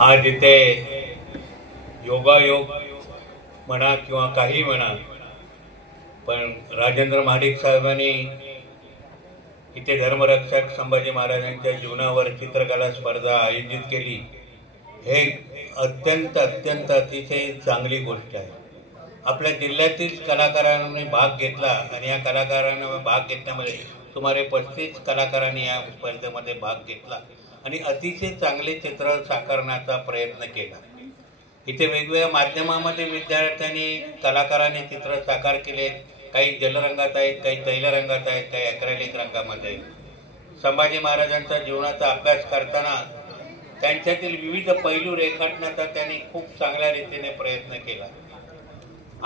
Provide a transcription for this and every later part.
आज इथे योगायोग म्हणा किंवा काही म्हणा, पण राजेंद्र महाडिक साहेबांनी इथे धर्मरक्षक संभाजी महाराजांच्या जीवनावर चित्रकला स्पर्धा आयोजित केली। हे अत्यंत अत्यंत अतिशय चांगली गोष्ट आहे। आपल्या जिल्ह्यातील कलाकारांनी भाग घेतला आणि या कलाकारांना भाग घेतल्यामध्ये सुमारे 35 कलाकारांनी या स्पर्धेमध्ये भाग घेतला आणि अतिशय चांगले चित्र साकारण्याचा प्रयत्न केला। इथे वेगवेगळ्या माध्यमामध्ये विद्यार्थ्यांनी कलाकारांनी चित्र साकार केले। काही जलरंगात आहेत, काही तैलरंगात आहेत, काही ॲक्रेलिक रंगामध्ये। संभाजी महाराजांच्या जीवनाचा अभ्यास करताना त्यांच्यातील विविध पैलू रेखाटण्याचा त्यांनी खूप चांगल्या रीतीने प्रयत्न केला।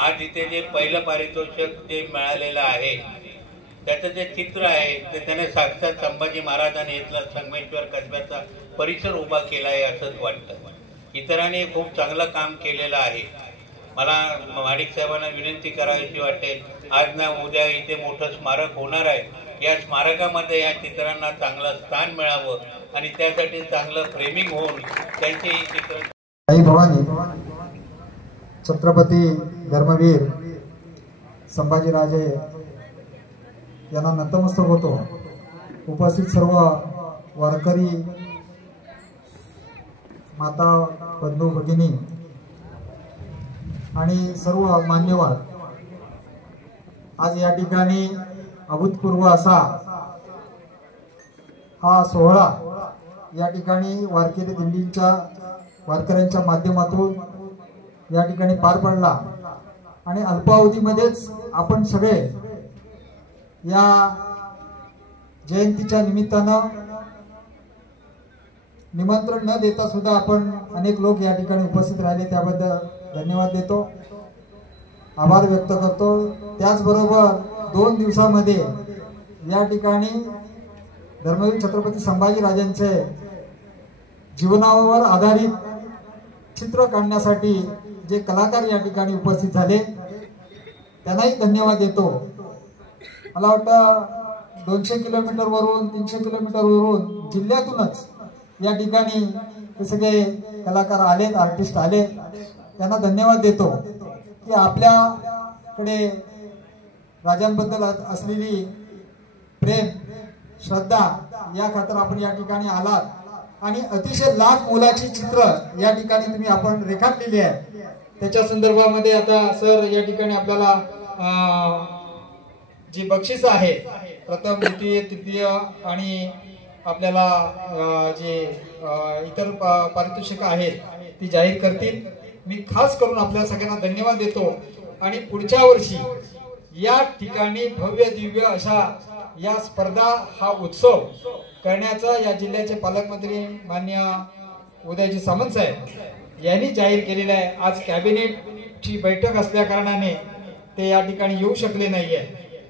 आज इथे जे पहिलं पारितोषिक जे मिळालेलं आहे त्याचं जे चित्र आहे ते त्याने साक्षात संभाजी महाराजांनी इथला संगमेश्वर कसब्याचा परिसर उभा केला आहे असंच वाटतं। इतरांनी खूप चांगलं काम केलेलं आहे। मला महाडिक साहेबांना विनंती करायची वाटेल, आज ना उद्या इथे मोठं स्मारक होणार आहे। या स्मारकामध्ये या चित्रांना चांगलं स्थान मिळावं आणि त्यासाठी चांगलं फ्रेमिंग होऊन त्यांचे ही चित्र आई भवानी छत्रपती धर्मवीर संभाजीराजे यांना नतमस्तक होतो। उपस्थित सर्व वारकरी माता बंधू भगिनी आणि सर्व मान्यवर, आज या ठिकाणी अभूतपूर्व असा हा सोहळा या ठिकाणी वारकरी दिंडीच्या वारकऱ्यांच्या माध्यमातून या ठिकाणी पार पडला आणि अल्पावधीमध्येच आपण सगळे या जयंतीच्या निमित्तानं निमंत्रण न देता सुद्धा आपण अनेक लोक या ठिकाणी उपस्थित राहिले, त्याबद्दल धन्यवाद देतो, आभार व्यक्त करतो। त्याचबरोबर 2 दिवसामध्ये या ठिकाणी धर्मवीर छत्रपती संभाजीराजांचे जीवनावर आधारित चित्र काढण्यासाठी जे कलाकार या ठिकाणी उपस्थित झाले त्यांनाही धन्यवाद देतो। मला वाटतं 200 किलोमीटर वरून 300 किलोमीटर वरून जिल्ह्यातूनच या ठिकाणी हे सगळे कलाकार आले, आर्टिस्ट आले, त्यांना धन्यवाद देतो की आपल्याकडे राजांबद्दल असलेली प्रेम श्रद्धा या खातर आपण या ठिकाणी आलात आणि अतिशय लहान मुलाची चित्र या ठिकाणी तुम्ही आपण रेखाटलेली आहे। त्याच्या संदर्भामध्ये आता सर या ठिकाणी आपल्याला जी बक्षीस आहे प्रथम द्वितीय तृतीय आणि आपल्याला जे इतर पारितोषिक आहेत ती जाहीर करतील। मी खास करून आपल्या सगळ्यांना धन्यवाद देतो आणि पुढच्या वर्षी या ठिकाणी भव्य दिव्य अशा या स्पर्धा हा उत्सव करण्याचा या जिल्ह्याचे पालकमंत्री माननीय उदयजी सामंत साहेब यांनी जाहीर केलेला आहे। आज कॅबिनेटची बैठक असल्या कारणाने ते या ठिकाणी येऊ शकले नाहीये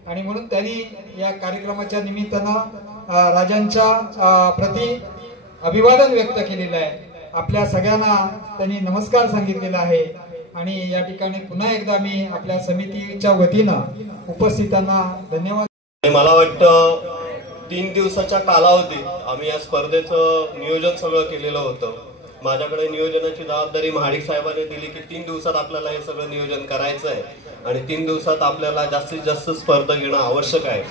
आणि म्हणून त्यांनी या कार्यक्रमाच्या निमित्तानं राजांच्या प्रति अभिवादन व्यक्त केलेलं आहे। आपल्या सगळ्यांना त्यांनी नमस्कार सांगितलेला आहे आणि या ठिकाणी पुन्हा एकदा मी आपल्या समितीच्या वतीनं उपस्थितांना धन्यवाद। मला वाटतं 3 दिवसाच्या कालावधीत आम्ही या स्पर्धेचं नियोजन सगळं केलेलं होतं। माझ्याकडे नियोजनाची जबाबदारी महाडिक साहेबांनी दिली की 3 दिवसात आपल्याला हे सगळं नियोजन करायचं आहे आणि 3 दिवसात आपल्याला जास्तीत जास्त स्पर्धा घेणं आवश्यक आहे।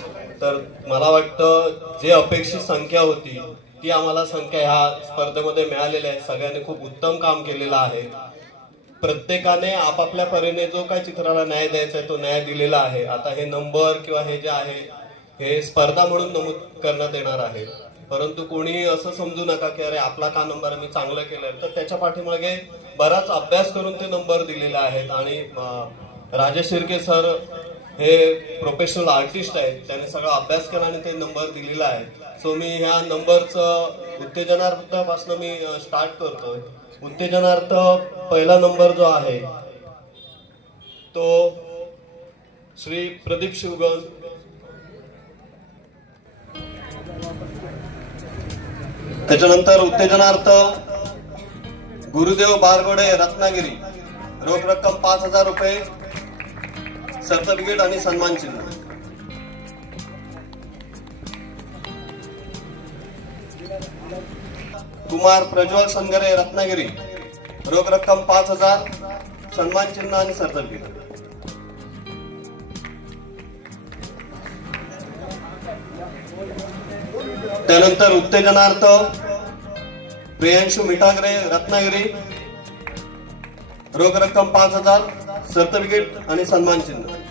तर मला वाटतं जे अपेक्षित संख्या होती ती आम्हाला संख्या ह्या स्पर्धेमध्ये मिळालेली आहे। सगळ्यांनी खूप उत्तम काम केलेलं आहे। प्रत्येकाने आपापल्या परीने जो काही चित्राला न्याय द्यायचा आहे तो न्याय दिलेला आहे। आता हे नंबर किंवा हे जे आहे हे स्पर्धा म्हणून नमूद करण्यात येणार आहे, परंतु कोणी असं समजू नका की अरे आपला का नंबर मी चांगलं केलंय, तर त्याच्या पाठीमागे बराच अभ्यास करून ते नंबर दिलेले आहेत। आणि राजेश शिर्के सर हे प्रोफेशनल आर्टिस्ट आहेत, त्यांनी सगळा अभ्यास केला आणि ते नंबर दिलेला आहे। सो मी ह्या नंबरचं उत्तेजनार्थापासून मी स्टार्ट करतोय। उत्तेजनार्थ पहिला नंबर जो आहे तो श्री प्रदीप शिवगण, त्याच्यानंतर उत्तेजनार्थ गुरुदेव बारगोडे रत्नागिरी, रोख रक्कम 5000 रुपये, सर्टिफिकेट आणि सन्मान चिन्ह। कुमार प्रज्वल संगरे रत्नागिरी, रोख रक्कम 5,000, सन्मान चिन्ह आणि सर्टिफिकेट. त्यानंतर उत्तेजनार्थ प्रियांशू मिठागरे रत्नागिरी, रोख रक्कम 5,000, सर्टिफिकेट आणि सन्मान चिन्ह.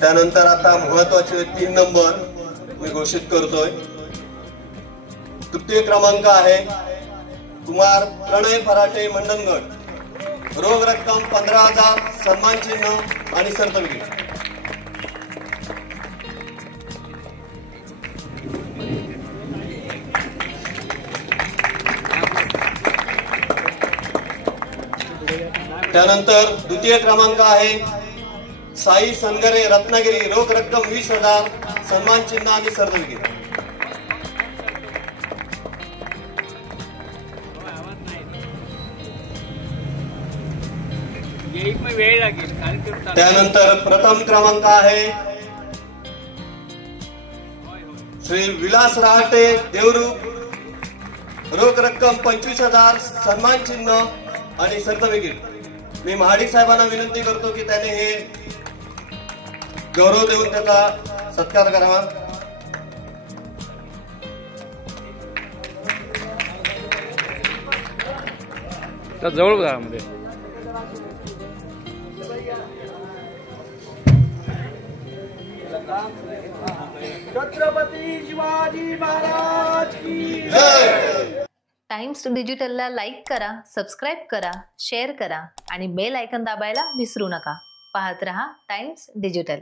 त्यानंतर आता महत्वाचे 3 नंबर मी घोषित करतोय. तृतीय क्रमांक आहे कुमार प्रणय फराटे मंडणगड, रोख रक्कम 15,000, सन्मान चिन्ह आणि सर्टिफिकेट. त्यानंतर द्वितीय क्रमांक आहे साई सनगरे रत्नागिरी, रोख रक्कम 20,000, सन्मान चिन्ह आणि सर्टिफिकेट. त्यानंतर प्रथम क्रमांक आहे श्री विलास रहाटे देवरूख, रोख रक्कम 25,000, सन्मान चिन्ह आणि सर्टिफिकेट. मी महाडिक साहेबांना विनंती करतो की त्याने हे गौरव देऊन त्याचा सत्कार करावा. जवळ घरामध्ये छत्रपती शिवाजी महाराज की जय. टाइम्स डिजिटलला लाईक करा, सबस्क्राईब करा, शेअर करा आणि बेल आयकॉन दाबायला विसरू नका. पाहत रहा टाइम्स डिजिटल.